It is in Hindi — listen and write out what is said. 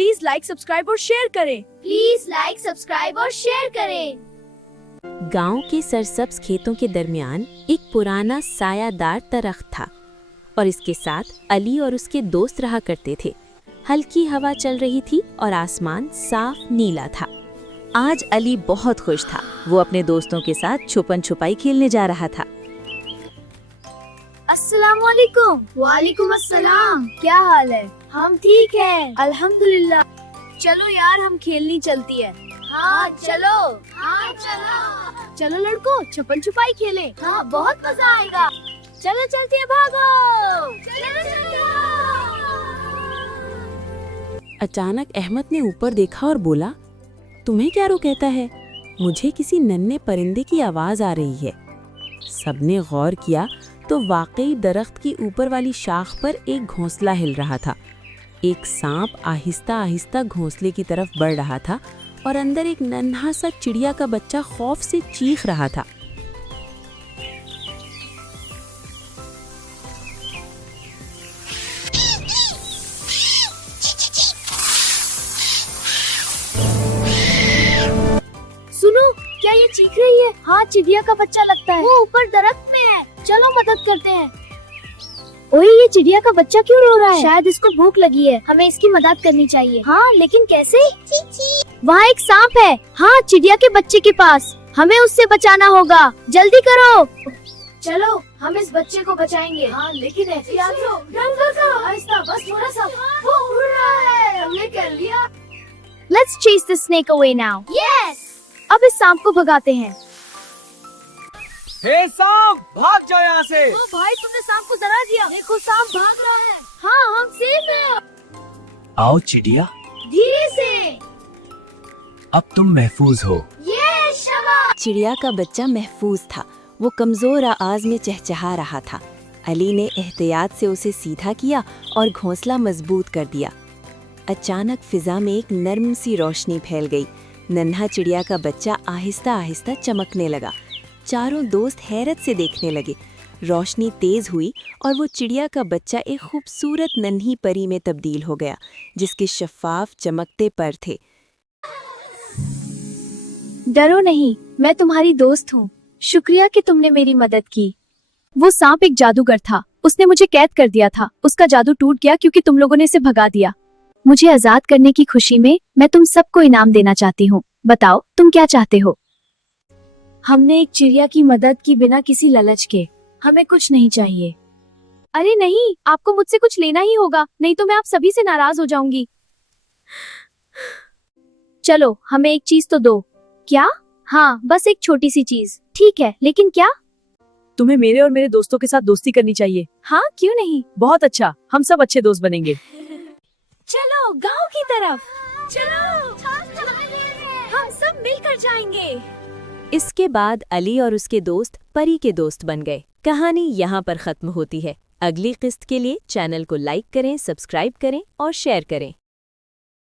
प्लीज लाइक सब्सक्राइब और शेयर करें। प्लीज लाइक सब्सक्राइब और शेयर करें। गांव के सरसब्ज खेतों के दरमियान एक पुराना सायादार दरख्त था और इसके साथ अली और उसके दोस्त रहा करते थे। हल्की हवा चल रही थी और आसमान साफ नीला था। आज अली बहुत खुश था। वो अपने दोस्तों के साथ छुपन छुपाई खेलने जा रहा था। अस्सलाम वालेकुम। वालेकुम अस्सलाम। क्या हाल है? हम ठीक हैं, अल्हम्दुलिल्लाह। चलो यार, हम खेलनी चलती है। हाँ चलो। हाँ चलो। चलो लड़कों, छुपन छुपाई खेले। हाँ बहुत मजा आएगा। चलो चलती है, भागो। चलो। अचानक अहमद ने ऊपर देखा और बोला, तुम्हें क्या रो कहता है? मुझे किसी नन्हे परिंदे की आवाज आ रही है। सबने गौर किया तो वाकई दरख्त की ऊपर वाली शाख पर एक घोंसला हिल रहा था। एक सांप आहिस्ता आहिस्ता घोंसले की तरफ बढ़ रहा था और अंदर एक नन्हा सा चिड़िया का बच्चा खौफ से चीख रहा था। सुनो, क्या ये चीख रही है? हाँ चिड़िया का बच्चा लगता है। वो ऊपर दरख्त में है। चलो मदद करते हैं। ओए, ये चिड़िया का बच्चा क्यों रो रहा है? शायद इसको भूख लगी है। हमें इसकी मदद करनी चाहिए। हाँ, लेकिन कैसे? वहाँ एक सांप है। हाँ चिड़िया के बच्चे के पास। हमें उससे बचाना होगा। जल्दी करो। चलो, हम इस बच्चे को बचाएंगे। हाँ, लेकिन एहतियात से। आहिस्ता, बस थोड़ा सा। वो उड़ रहा है। हमने कर लिया। Let's chase the snake away now. Yes. अब इस सांप को भगाते हैं। हे सांप, भाग जाओ यहाँ से। ओ भाई, तुमने सांप को डरा दिया। देखो सांप भाग रहा है। हाँ, हम सेफ हैं। आओ चिड़िया, धीरे से। अब तुम महफूज हो। ये शाबाश। चिड़िया का बच्चा महफूज था। वो कमजोर आवाज में चहचहा रहा था। अली ने एहतियात से उसे सीधा किया और घोंसला मजबूत कर दिया। अचानक फिजा में एक नर्म सी रोशनी फैल गई। नन्हा चिड़िया का बच्चा आहिस्ता आहिस्ता चमकने लगा। चारों दोस्त हैरत से देखने लगे। रोशनी तेज हुई और वो चिड़िया का बच्चा एक खूबसूरत नन्ही परी में तब्दील हो गया, जिसके शफाफ चमकते पर थे। डरो नहीं, मैं तुम्हारी दोस्त हूँ। शुक्रिया कि तुमने मेरी मदद की। वो सांप एक जादूगर था। उसने मुझे कैद कर दिया था। उसका जादू टूट गया क्योंकि तुम लोगों ने इसे भगा दिया। मुझे आजाद करने की खुशी में मैं तुम सबको इनाम देना चाहती हूँ। बताओ, तुम क्या चाहते हो? हमने एक चिड़िया की मदद की बिना किसी लालच के। हमें कुछ नहीं चाहिए। अरे नहीं, आपको मुझसे कुछ लेना ही होगा, नहीं तो मैं आप सभी से नाराज हो जाऊंगी। चलो, हमें एक चीज तो दो। क्या? हाँ, बस एक छोटी सी चीज। ठीक है, लेकिन क्या? तुम्हें मेरे और मेरे दोस्तों के साथ दोस्ती करनी चाहिए। हाँ, क्यों नहीं? बहुत अच्छा, हम सब अच्छे दोस्त बनेंगे। चलो गांव की तरफ। चलो, हम सब मिलकर जाएंगे। इसके बाद अली और उसके दोस्त परी के दोस्त बन गए। कहानी यहाँ पर खत्म होती है। अगली किस्त के लिए चैनल को लाइक करें, सब्सक्राइब करें और शेयर करें।